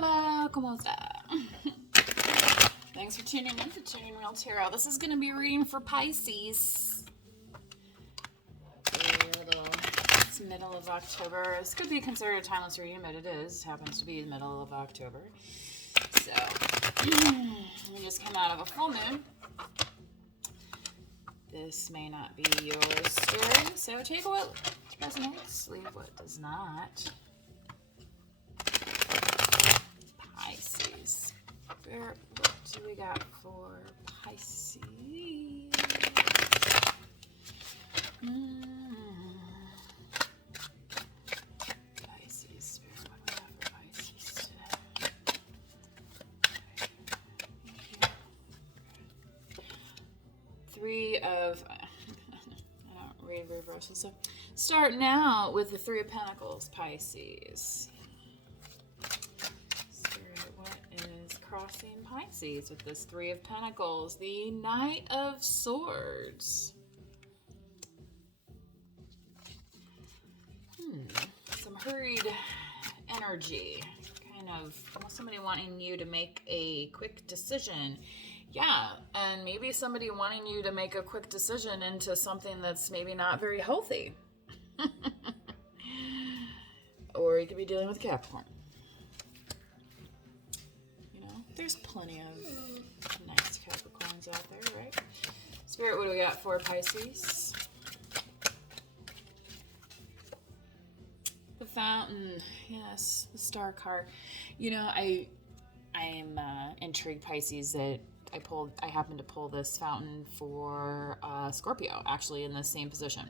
Hola, ¿cómo está? Thanks for tuning in to Tuning Real Tarot. This is going to be a reading for Pisces. It's middle of October. This could be considered a timeless reading, but it is. It happens to be the middle of October. So, we just came out of a full moon. This may not be your story, so take what resonates, leave what does not. Pisces. What do we got for Pisces? Pisces. Spirit, what do we have for Pisces today? Three of... I don't read reversals, so starting out with the Three of Pentacles, Pisces. Crossing Pisces with this Three of Pentacles, the Knight of Swords. Some hurried energy, kind of somebody wanting you to make a quick decision. Yeah, and maybe somebody wanting you to make a quick decision into something that's maybe not very healthy. Or you could be dealing with Capricorn. There's plenty of nice Capricorns out there, right? Spirit, what do we got for Pisces? The Fountain. Yes, the Star card. You know, I am intrigued, Pisces, that I happened to pull this Fountain for Scorpio, actually in the same position.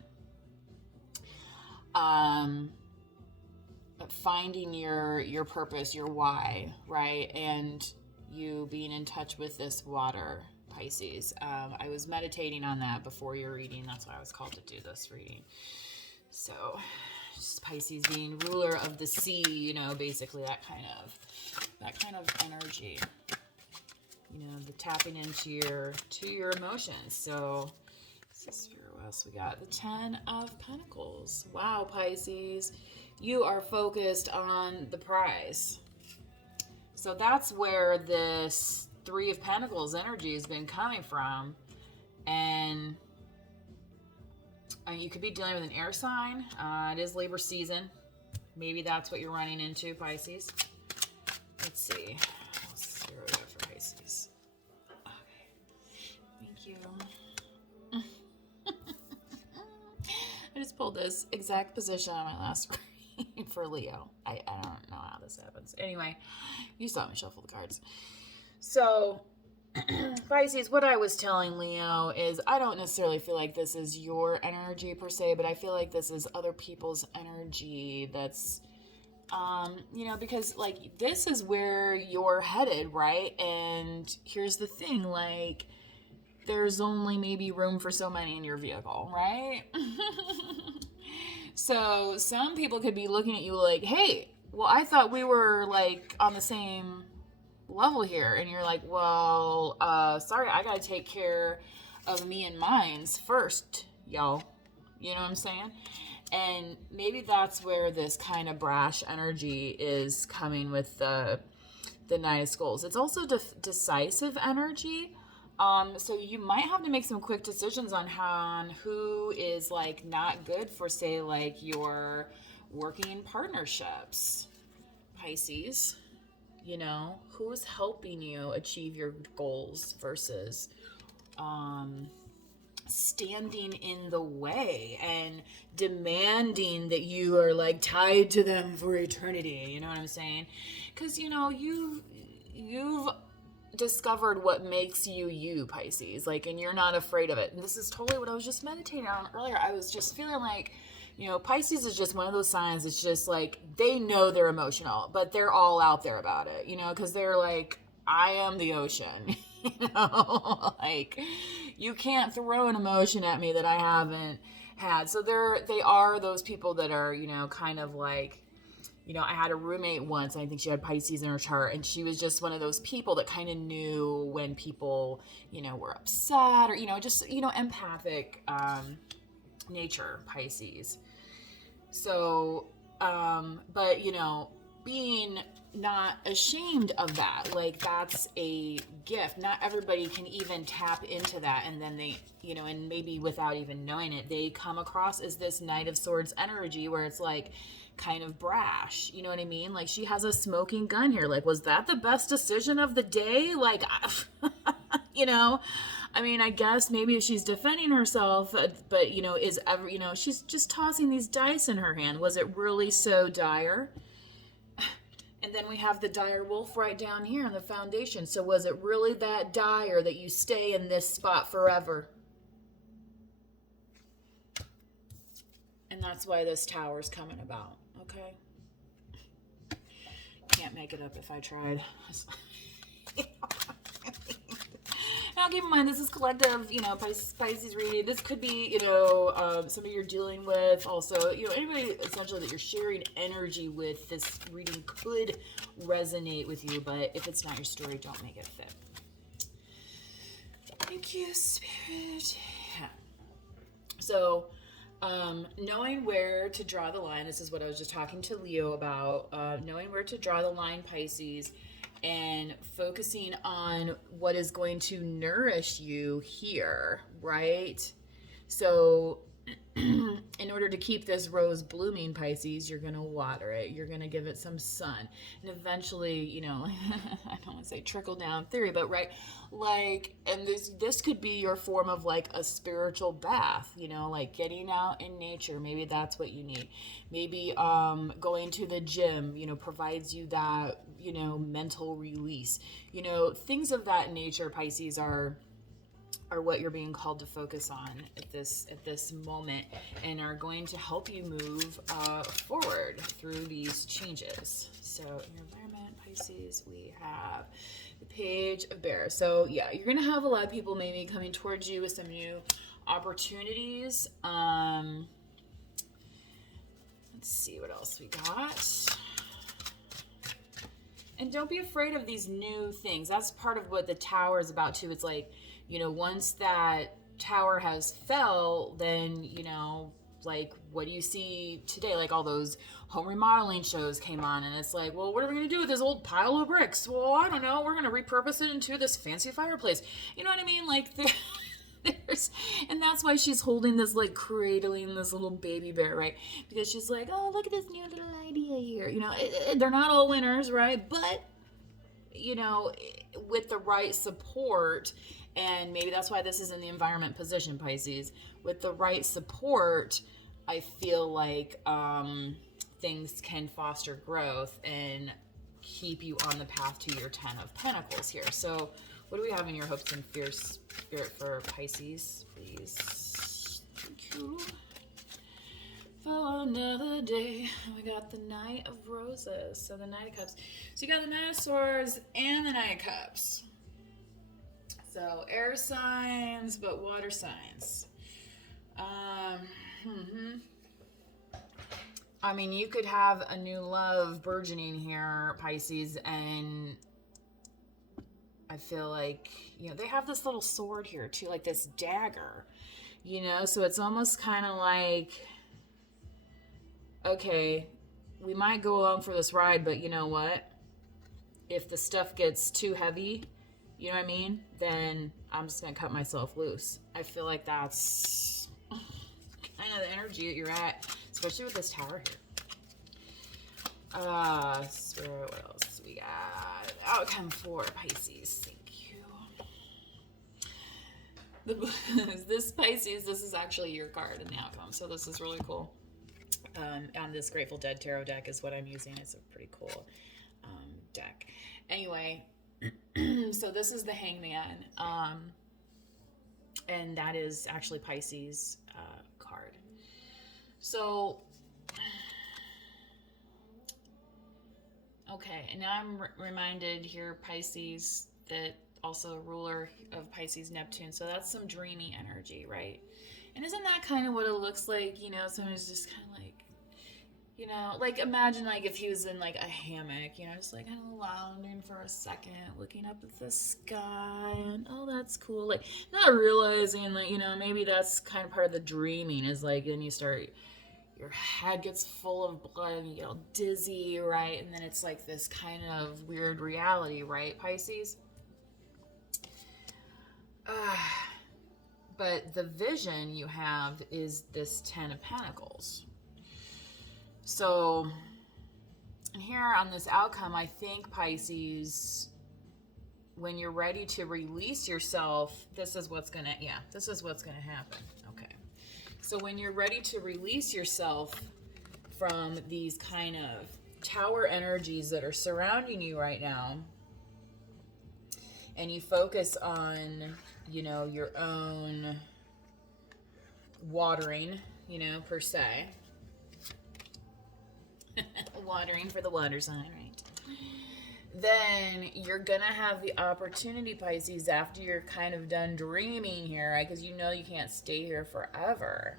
Finding your purpose, your why, right? And you being in touch with this water, Pisces. I was meditating on that before your reading. That's why I was called to do this reading. So, just Pisces being ruler of the sea, you know, basically that kind of energy. You know, the tapping into your emotions. So, what else we got? The Ten of Pentacles. Wow, Pisces, you are focused on the prize. So that's where this Three of Pentacles energy has been coming from. And you could be dealing with an air sign. It is Libra season. Maybe that's what you're running into, Pisces. Let's see. Let's see what we got for Pisces. Okay. Thank you. I just pulled this exact position on my last reading for Leo. I don't know how this happens. Anyway, you saw me shuffle the cards. So, Pisces, what I was telling Leo is I don't necessarily feel like this is your energy per se, but I feel like this is other people's energy that's, you know, because, like, this is where you're headed, right? And here's the thing, like, there's only maybe room for so many in your vehicle, right? So some people could be looking at you like, hey, well, I thought we were like on the same level here. And you're like, well, sorry, I got to take care of me and mine's first, y'all. You know what I'm saying? And maybe that's where this kind of brash energy is coming with the Knight of Skulls. It's also decisive energy. So you might have to make some quick decisions on who is like not good for, say, like your working partnerships, Pisces. You know, who's helping you achieve your goals versus standing in the way and demanding that you are like tied to them for eternity. You know what I'm saying? Because, you know, you've discovered what makes you, Pisces, like, and you're not afraid of it. And this is totally what I was just meditating on earlier. I was just feeling like, you know, Pisces is just one of those signs. It's just like they know they're emotional, but they're all out there about it, you know, because they're like, I am the ocean. You know, like, you can't throw an emotion at me that I haven't had. So they are those people that are, you know, kind of like, you know, I had a roommate once, and I think she had Pisces in her chart, and she was just one of those people that kind of knew when people, you know, were upset or, you know, just, you know, empathic nature, Pisces. So, but, you know, being not ashamed of that. Like, that's a gift. Not everybody can even tap into that, and then they, you know, and maybe without even knowing it, they come across as this Knight of Swords energy where it's like kind of brash, you know what I mean? Like, she has a smoking gun here. Like, was that the best decision of the day? Like, you know, I mean, I guess maybe if she's defending herself, but, you know, is ever, you know, she's just tossing these dice in her hand. Was it really so dire? And then we have the dire wolf right down here in the foundation. So was it really that dire that you stay in this spot forever? And that's why this tower's coming about, okay? Can't make it up if I tried. Now, keep in mind, this is collective, you know, Pisces reading. This could be, you know, somebody you're dealing with. Also, you know, anybody essentially that you're sharing energy with, this reading could resonate with you. But if it's not your story, don't make it fit. Thank you, Spirit. Yeah. So, knowing where to draw the line. This is what I was just talking to Leo about. Knowing where to draw the line, Pisces. And focusing on what is going to nourish you here, right? So in order to keep this rose blooming, Pisces, you're going to water it. You're going to give it some sun. And eventually, you know, I don't want to say trickle down theory, but right, like, and this could be your form of like a spiritual bath, you know, like getting out in nature. Maybe that's what you need. Maybe going to the gym, you know, provides you that, you know, mental release. You know, things of that nature, Pisces, are what you're being called to focus on at this moment, and are going to help you move forward through these changes. So in your environment, Pisces, we have the Page of Bears. So yeah, you're gonna have a lot of people maybe coming towards you with some new opportunities. Let's see what else we got. And don't be afraid of these new things. That's part of what the tower is about too. It's like, you know, once that tower has fell, then, you know, like, what do you see today? Like, all those home remodeling shows came on, and it's like, well, what are we going to do with this old pile of bricks? Well, I don't know. We're going to repurpose it into this fancy fireplace. You know what I mean? Like, and that's why she's holding this, like, cradling this little baby bear, right? Because she's like, oh, look at this new little idea here. You know, they're not all winners, right? But, you know, with the right support, and maybe that's why this is in the environment position, Pisces. With the right support, I feel like things can foster growth and keep you on the path to your 10 of Pentacles here. So what do we have in your hopes and fears, Spirit, for Pisces, please? Thank you. For another day, we got the Knight of Roses. So the Knight of Cups. So you got the Knight of Swords and the Knight of Cups. So air signs, but water signs. I mean, you could have a new love burgeoning here, Pisces, and I feel like, you know, they have this little sword here too, like this dagger, you know, so it's almost kind of like, okay, we might go along for this ride, but you know what? If the stuff gets too heavy, you know what I mean? Then I'm just going to cut myself loose. I feel like that's kind of the energy that you're at, especially with this tower here. So what else we got? Outcome for Pisces. Thank you. This Pisces, this is actually your card in the outcome, so this is really cool. On this Grateful Dead tarot deck is what I'm using. It's a pretty cool deck. Anyway, so this is the Hangman, and that is actually Pisces card. So, okay, and now I'm reminded here, Pisces, that also ruler of Pisces, Neptune. So that's some dreamy energy, right? And isn't that kind of what it looks like? You know, someone's just kind of like, you know, like imagine like if he was in like a hammock, you know, just like kind of lounging for a second, looking up at the sky, and oh, that's cool. Like not realizing like, you know, maybe that's kind of part of the dreaming is like then you start, your head gets full of blood and you get all dizzy, right? And then it's like this kind of weird reality, right, Pisces? But the vision you have is this 10 of Pentacles. So, and here on this outcome, I think, Pisces, when you're ready to release yourself, this is what's going to happen. Okay. So when you're ready to release yourself from these kind of tower energies that are surrounding you right now, and you focus on, you know, your own watering, you know, per se. Watering for the water sign, right? Then you're gonna have the opportunity, Pisces, after you're kind of done dreaming here, right? Because you know you can't stay here forever.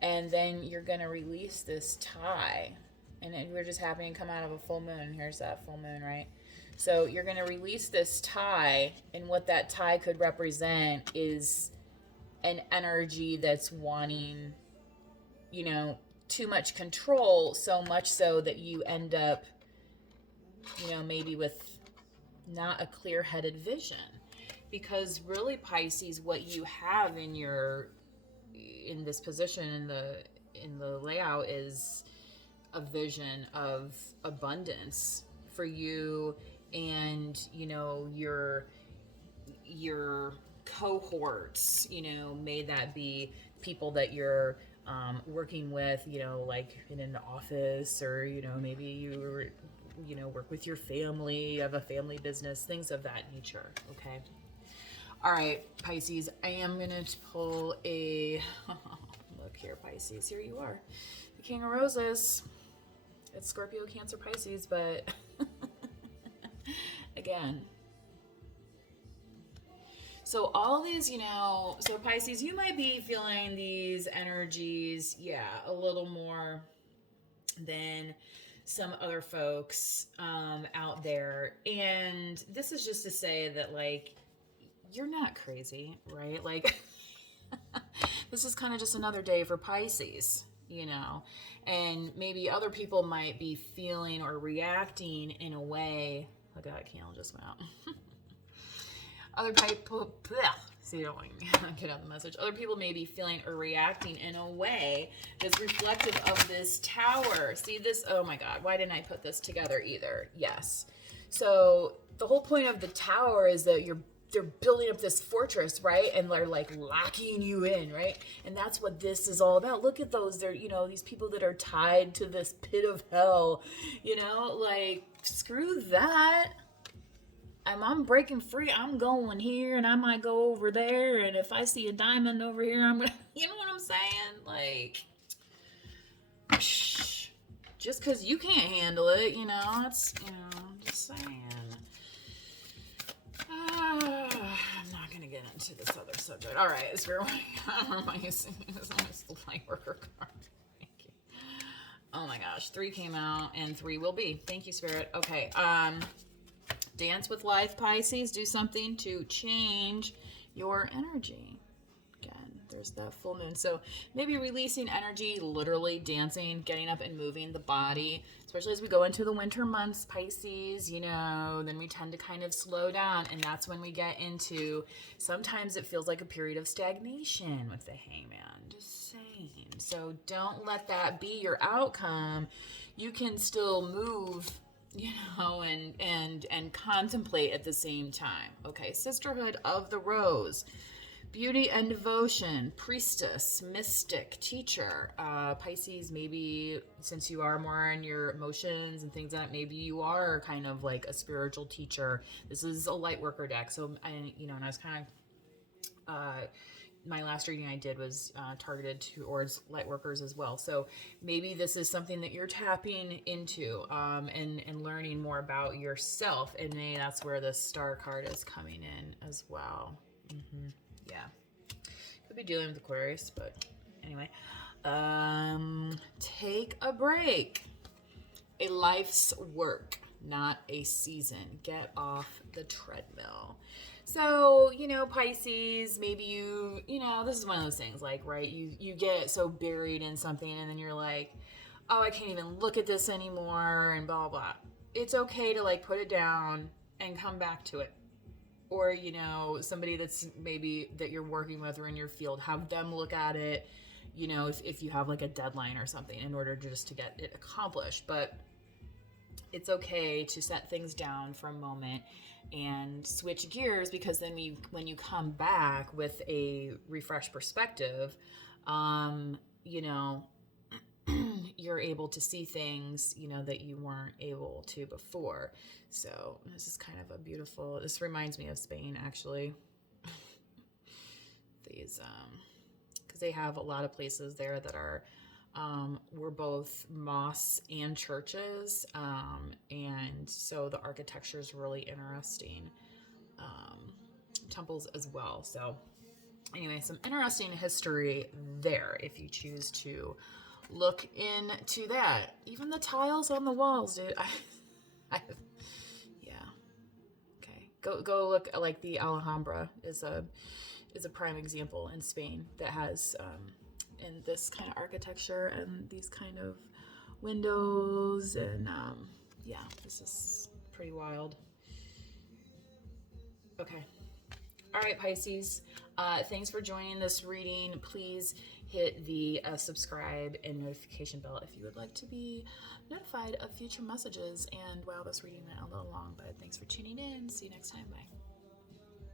And then you're gonna release this tie. And we're just happening to come out of a full moon. Here's that full moon, right? So you're gonna release this tie, and what that tie could represent is an energy that's wanting, you know, too much control, so much so that you end up, you know, maybe with not a clear-headed vision. Because really, Pisces, what you have in this position in the layout is a vision of abundance for you and, you know, your cohorts, you know, may that be people that you're working with, you know, like in an office, or, you know, maybe you work with your family, you have a family business, things of that nature. Okay. All right, Pisces, I am going to pull a, look here, Pisces, here you are. The King of Roses. It's Scorpio, Cancer, Pisces, but again, so all these, you know, so Pisces, you might be feeling these energies, yeah, a little more than some other folks out there. And this is just to say that, like, you're not crazy, right? Like, this is kind of just another day for Pisces, you know, and maybe other people might be feeling or reacting in a way. Oh God, candle just went out. Other people, see, don't get out the message. Other people may be feeling or reacting in a way that's reflective of this tower. See this? Oh my God, why didn't I put this together either? Yes. So the whole point of the tower is that they're building up this fortress, right? And they're like locking you in, right? And that's what this is all about. Look at those. They're, you know, these people that are tied to this pit of hell, you know, like, screw that. I'm breaking free. I'm going here, and I might go over there. And if I see a diamond over here, I'm gonna, you know what I'm saying? Like, just because you can't handle it, you know, it's, you know, I'm just saying. I'm not gonna get into this other subject. All right, it's where am I using this? It's the Lightworker card. Thank you. Oh my gosh, 3 came out, and 3 will be. Thank you, Spirit. Okay, dance with life, Pisces. Do something to change your energy. Again, there's that full moon. So maybe releasing energy, literally dancing, getting up and moving the body, especially as we go into the winter months, Pisces, you know, then we tend to kind of slow down. And that's when we get into, sometimes it feels like a period of stagnation with the Hangman. Just saying. So don't let that be your outcome. You can still move, you know, and contemplate at the same time. Okay, Sisterhood of the Rose, beauty and devotion, priestess, mystic, teacher. Pisces, maybe since you are more in your emotions and things like that, maybe you are kind of like a spiritual teacher. This is a light worker deck. So, and I was kind of, my last reading I did was targeted towards light workers as well. So maybe this is something that you're tapping into and learning more about yourself. And maybe that's where the star card is coming in as well. Yeah. Could be dealing with Aquarius, but anyway. Take a break. A life's work, not a season. Get off the treadmill. So, Pisces, maybe this is one of those things, like, right, you get so buried in something and then you're like, oh, I can't even look at this anymore and blah, blah, blah. It's okay to, like, put it down and come back to it. Or, somebody that's maybe that you're working with or in your field, have them look at it, if you have, like, a deadline or something in order just to get it accomplished. But it's okay to set things down for a moment and switch gears, because then when you come back with a refreshed perspective, you know, you're able to see things, that you weren't able to before. So this is kind of this reminds me of Spain, actually. These, because they have a lot of places there that are, were both mosques and churches, and so the architecture is really interesting. Temples as well. So anyway, some interesting history there if you choose to look into that. Even the tiles on the walls, dude. Yeah. Okay. Go look. Like the Alhambra is a prime example in Spain that has in this kind of architecture and these kind of windows, and yeah, this is pretty wild. Okay. All right, Pisces. Thanks for joining this reading. Please hit the subscribe and notification bell if you would like to be notified of future messages. And wow, this reading went a little long, but thanks for tuning in. See you next time. Bye.